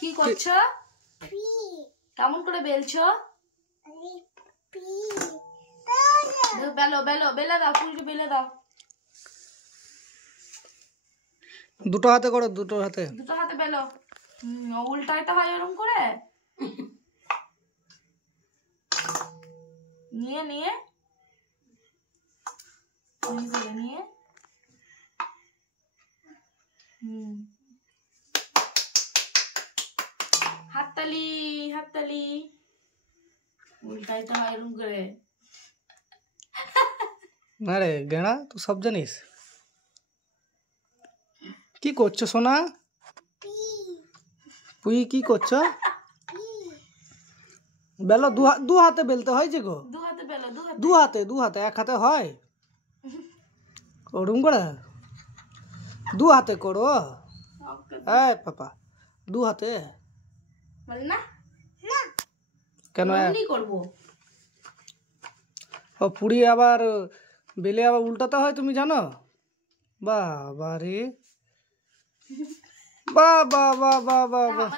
কি করছো? কেমন করে বেলছো? বেলো বেলো বেলে দাও, পুরিটা বেলে দাও। দুটো হাতে করো, দুটো হাতে বেলো। উল্টাইতে হয় এরকম করে নিয়ে নিয়ে নিয়ে হাততালি হাততালি, উল্টাইতে হয় এরকম করে। না রে গেনা, তুই সব জানিস। কি করছো সোনা? পুই কি করছো? বেলো দু হাতে বেলতে হয় যে গো। দু হাতে বেলো, দু হাতে এক হাতে হয় ওরকম করে? দু হাতে করো। এই পাপা, দু হাতে না কেন? করবো ও পুরি আবার বেলে আবার উল্টাতে হয়, তুমি জানো? বাবা রে, বাহ বাহ বাহ বাহ বাহ।